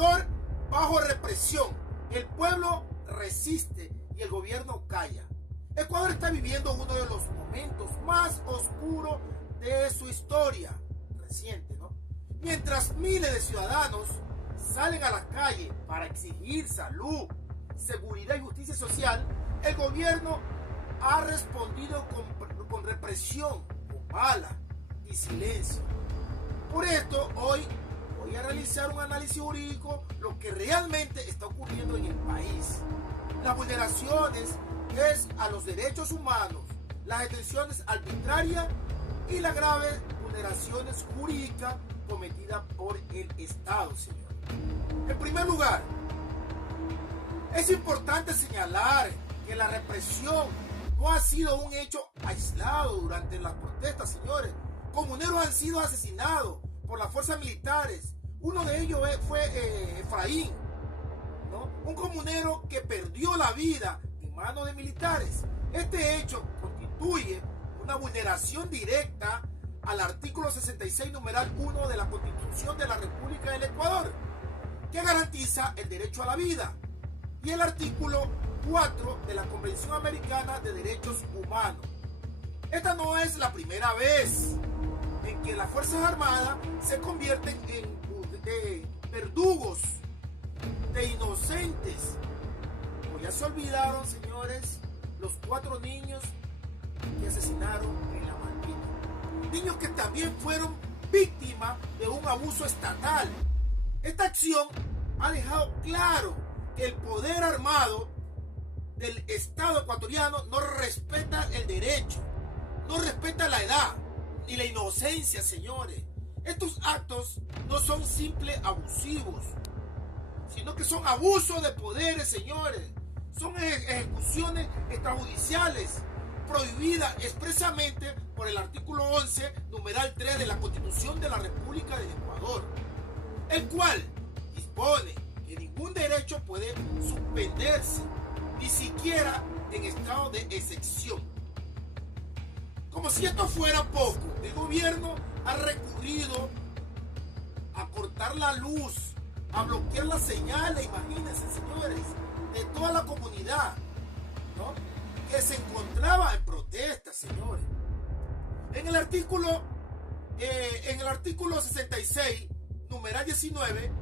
Ecuador bajo represión. El pueblo resiste y el gobierno calla. Ecuador está viviendo uno de los momentos más oscuros de su historia reciente, ¿no? Mientras miles de ciudadanos salen a la calle para exigir salud, seguridad y justicia social, el gobierno ha respondido con represión, con bala y silencio. Por esto, hoy voy a realizar un análisis jurídico lo que realmente está ocurriendo en el país. Las vulneraciones a los derechos humanos, las detenciones arbitrarias y las graves vulneraciones jurídicas cometidas por el Estado, señor. En primer lugar, es importante señalar que la represión no ha sido un hecho aislado durante las protestas, señores. Comuneros han sido asesinados por las fuerzas militares. Uno de ellos fue Efraín, ¿no? Un comunero que perdió la vida en manos de militares. Este hecho constituye una vulneración directa al artículo 66, numeral 1 de la Constitución de la República del Ecuador, que garantiza el derecho a la vida, y el artículo 4 de la Convención Americana de Derechos Humanos. Esta no es la primera vez en que las Fuerzas Armadas se convierten en verdugos de inocentes. Como ya se olvidaron, señores, los 4 niños que asesinaron en La Malvina. Niños que también fueron víctimas de un abuso estatal. Esta acción ha dejado claro que el poder armado del Estado ecuatoriano no respeta el derecho, no respeta la edad ni la inocencia, señores. Estos actos no son simples abusivos, sino que son abusos de poderes, señores. Son ejecuciones extrajudiciales prohibidas expresamente por el artículo 11, numeral 3 de la Constitución de la República del Ecuador, el cual dispone que ningún derecho puede suspenderse, ni siquiera en estado de excepción. Como si esto fuera poco, el gobierno ha recurrido a cortar la luz, a bloquear las señales, imagínense, señores, de toda la comunidad, ¿no?, que se encontraba en protesta, señores. En el artículo 66, numeral 19,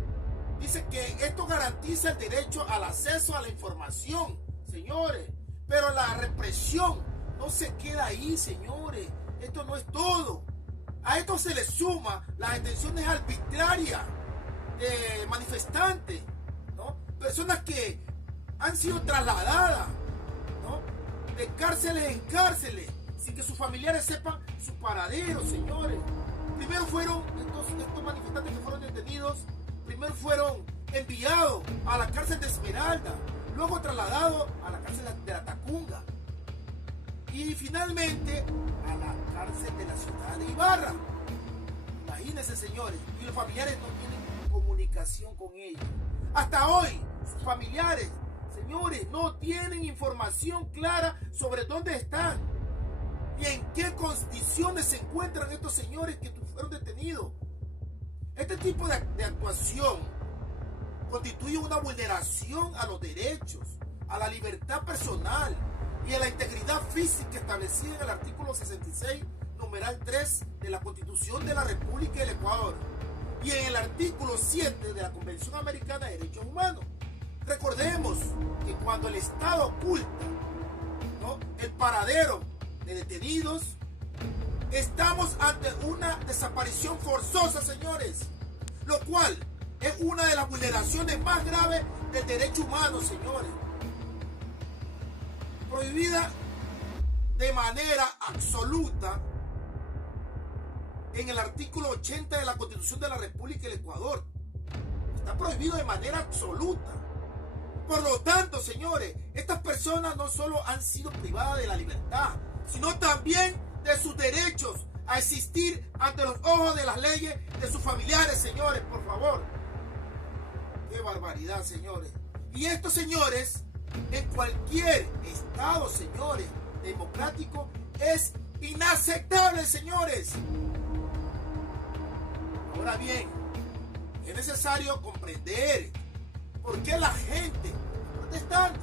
dice que esto garantiza el derecho al acceso a la información, señores. Pero la represión no se queda ahí, señores. Esto no es todo. A esto se le suma las detenciones arbitrarias de manifestantes, ¿no? Personas que han sido trasladadas, ¿no?, de cárceles en cárceles, sin que sus familiares sepan su paradero, señores. Primero fueron estos manifestantes que fueron detenidos, primero fueron enviados a la cárcel de Esmeralda, luego trasladados a la cárcel de la Tacunga y finalmente a la cárcel de la ciudad de Ibarra. Imagínense, señores, y los familiares no tienen comunicación con ellos. Hasta hoy, sus familiares, señores, no tienen información clara sobre dónde están y en qué condiciones se encuentran estos señores que fueron detenidos. Este tipo de actuación constituye una vulneración a los derechos, a la libertad personal y a la integridad física establecida en el artículo 66, numeral 3 de la Constitución de la República del Ecuador y en el artículo 7 de la Convención Americana de Derechos Humanos. Recordemos que cuando el Estado oculta, ¿no?, el paradero de detenidos, estamos ante una desaparición forzosa, señores, lo cual es una de las vulneraciones más graves del derecho humano, señores. Prohibida de manera absoluta en el artículo 80 de la Constitución de la República del Ecuador. Está prohibido de manera absoluta. Por lo tanto, señores, estas personas no solo han sido privadas de la libertad, sino también de sus derechos a existir ante los ojos de las leyes de sus familiares, señores, por favor. ¡Qué barbaridad, señores! Y estos señores, en cualquier estado, señores, democrático, es inaceptable, señores. Ahora bien, es necesario comprender por qué la gente está protestando.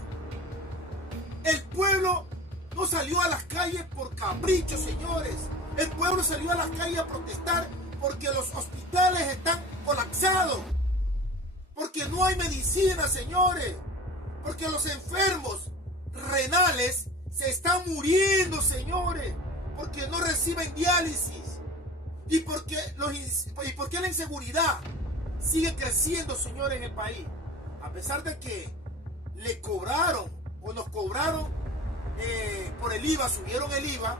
El pueblo no salió a las calles por capricho, señores. El pueblo salió a las calles a protestar porque los hospitales están colapsados, porque no hay medicina, señores, porque los enfermos renales se están muriendo, señores, porque no reciben diálisis y porque la inseguridad sigue creciendo, señores, en el país. A pesar de que le cobraron o nos cobraron por el IVA, subieron el IVA,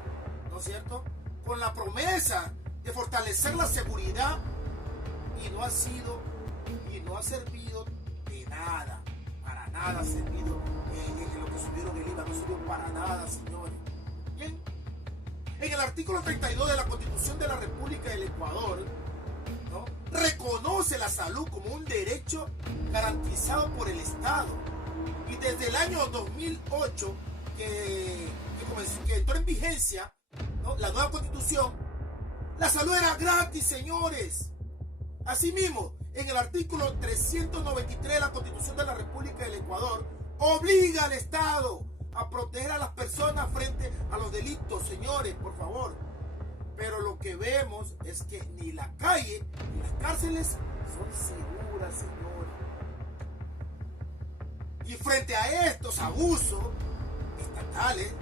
¿no es cierto?, con la promesa de fortalecer la seguridad, y no ha sido y no ha servido de nada, para nada ha servido lo que subieron el IVA, no sirvió para nada, señores. Bien, en el artículo 32 de la Constitución de la República del Ecuador, ¿no?, reconoce la salud como un derecho garantizado por el Estado, y desde el año 2008 que entró en vigencia, ¿no?, la nueva Constitución, la salud era gratis, señores. Asimismo, en el artículo 393 de la Constitución de la República del Ecuador, obliga al Estado a proteger a las personas frente a los delitos, señores, por favor. Pero lo que vemos es que ni la calle ni las cárceles son seguras, señores. Y frente a estos abusos estatales,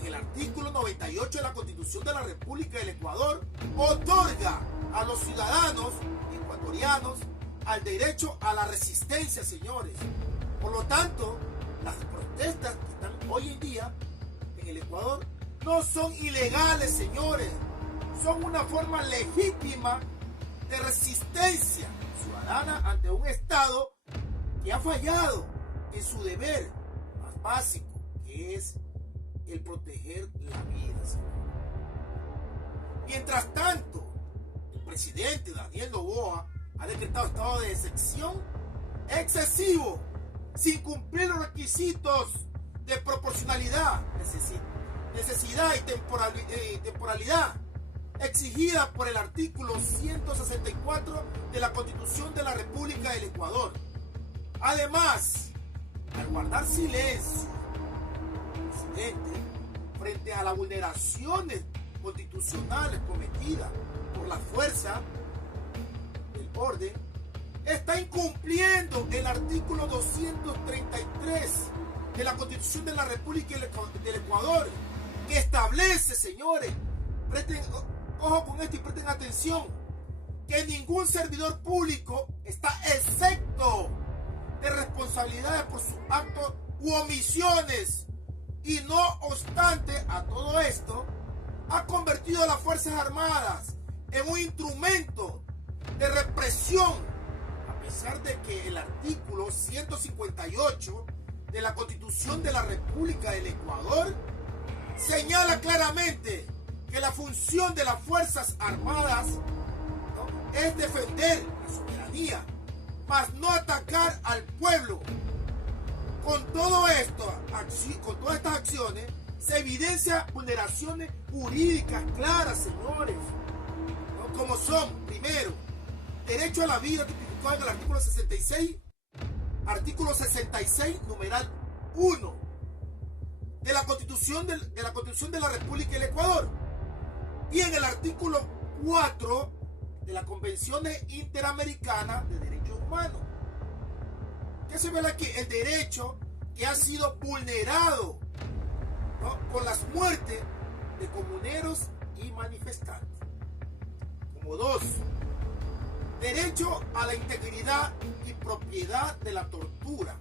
en el artículo 98 de la Constitución de la República del Ecuador, otorga a los ciudadanos ecuatorianos al derecho a la resistencia, señores. Por lo tanto, las protestas que están hoy en día en el Ecuador no son ilegales, señores. Son una forma legítima de resistencia ciudadana ante un Estado que ha fallado en su deber más básico, que es el proteger la vida, señor. Mientras tanto, el presidente Daniel Noboa ha decretado estado de excepción excesivo, sin cumplir los requisitos de proporcionalidad, necesidad y temporalidad exigida por el artículo 164 de la Constitución de la República del Ecuador. Además, al guardar silencio, el presidente, frente a las vulneraciones constitucionales cometidas por la fuerza del orden, está incumpliendo el artículo 233 de la Constitución de la República del Ecuador, que establece, señores, ojo con esto y presten atención, que ningún servidor público está exento de responsabilidades por sus actos u omisiones. Y no obstante a todo esto, ha convertido a las Fuerzas Armadas en un instrumento de represión, a pesar de que el artículo 158 de la Constitución de la República del Ecuador señala claramente que la función de las Fuerzas Armadas, ¿no?, es defender la soberanía, mas no atacar al pueblo. Con todo esto, con todas estas acciones, se evidencian vulneraciones jurídicas claras, señores, ¿no?, como son, primero, derecho a la vida tipificado en el artículo 66, numeral 1 de la Constitución de la República del Ecuador, y en el artículo 4 de la Convención Interamericana de Derechos Humanos. ¿Qué se ve aquí? El derecho que ha sido vulnerado, ¿no?, con las muertes de comuneros y manifestantes. Como 2, derecho a la integridad y propiedad de la tortura.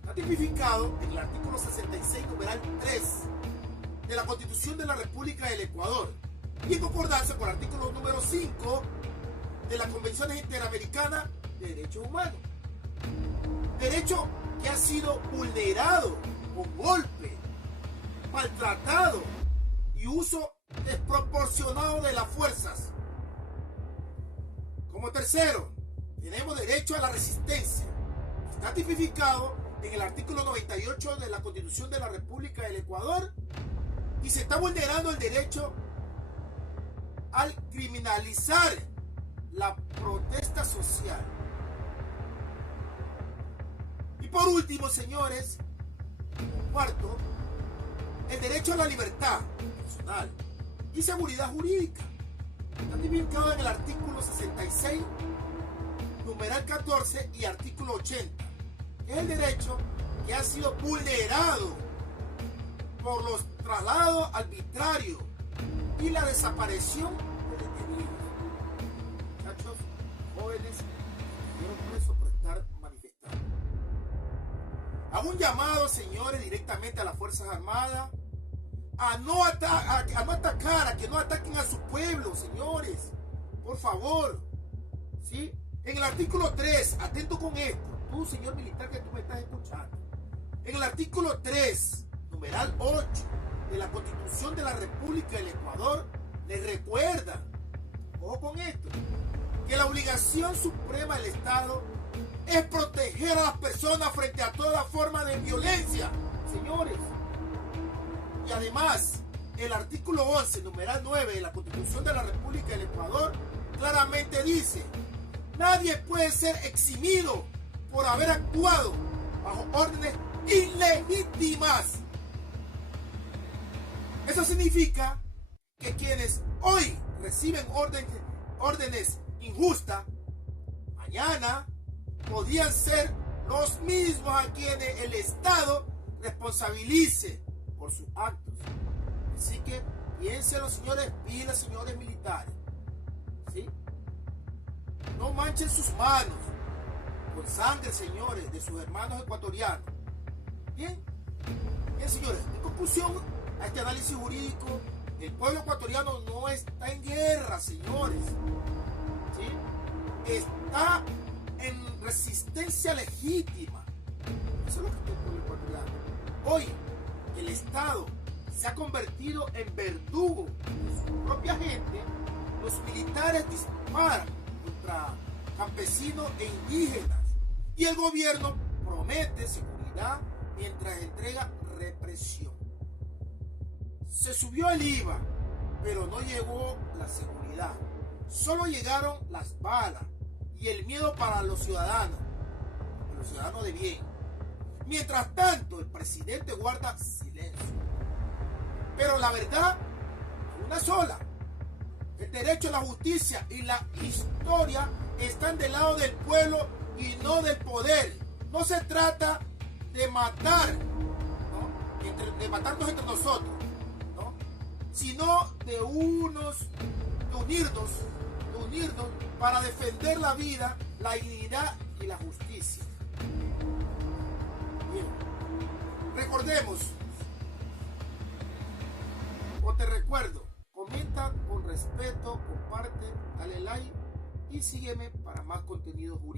Está tipificado en el artículo 66, numeral 3 de la Constitución de la República del Ecuador, y en concordancia con el artículo número 5 de la Convención Interamericana de Derechos Humanos. Derecho que ha sido vulnerado con golpe, maltratado y uso desproporcionado de las fuerzas. Como tercero, tenemos derecho a la resistencia. Está tipificado en el artículo 98 de la Constitución de la República del Ecuador, y se está vulnerando el derecho al criminalizar la protesta social. Y por último, señores, cuarto, el derecho a la libertad personal y seguridad jurídica. Está ubicado en el artículo 66, numeral 14 y artículo 80. Es el derecho que ha sido vulnerado por los traslados arbitrarios y la desaparición de detenidos. Muchachos, jóvenes, quiero preso por estar manifestando. Hago un llamado, señores, directamente a las Fuerzas Armadas a no atacar, a que no ataquen a su pueblo, señores. Por favor. ¿Sí? En el artículo 3, atento con esto, tú, señor militar, que tú me estás escuchando. En el artículo 3, numeral 8 de la Constitución de la República del Ecuador, les recuerda, ojo con esto, que la obligación suprema del Estado es proteger a las personas frente a toda forma de violencia, señores. Y además, el artículo 11, numeral 9 de la Constitución de la República del Ecuador, claramente dice: nadie puede ser eximido por haber actuado bajo órdenes ilegítimas. Eso significa que quienes hoy reciben órdenes injustas, mañana podían ser los mismos a quienes el Estado responsabilice por sus actos. Así que piénsenlo, señores, pilas, señores militares. ¿Sí? No manchen sus manos con sangre, señores, de sus hermanos ecuatorianos. Bien, señores, en conclusión a este análisis jurídico, el pueblo ecuatoriano no está en guerra, señores. ¿Sí? Está en resistencia legítima. Eso es lo que está el pueblo ecuatoriano. Hoy, el Estado se ha convertido en verdugo de su propia gente. Los militares disparan contra campesinos e indígenas y el gobierno promete seguridad mientras entrega represión. Se subió el IVA, pero no llegó la seguridad. Solo llegaron las balas y el miedo para los ciudadanos de bien. Mientras tanto, el presidente guarda silencio. Pero la verdad es una sola. El derecho a la justicia y la historia están del lado del pueblo y no del poder. No se trata de matar, ¿no? de matarnos entre nosotros, ¿no? Sino de unirnos para defender la vida, la dignidad y la justicia. Bien. Recordemos, o te recuerdo, comenta con respeto, comparte, dale like y sígueme para más contenido jurídico.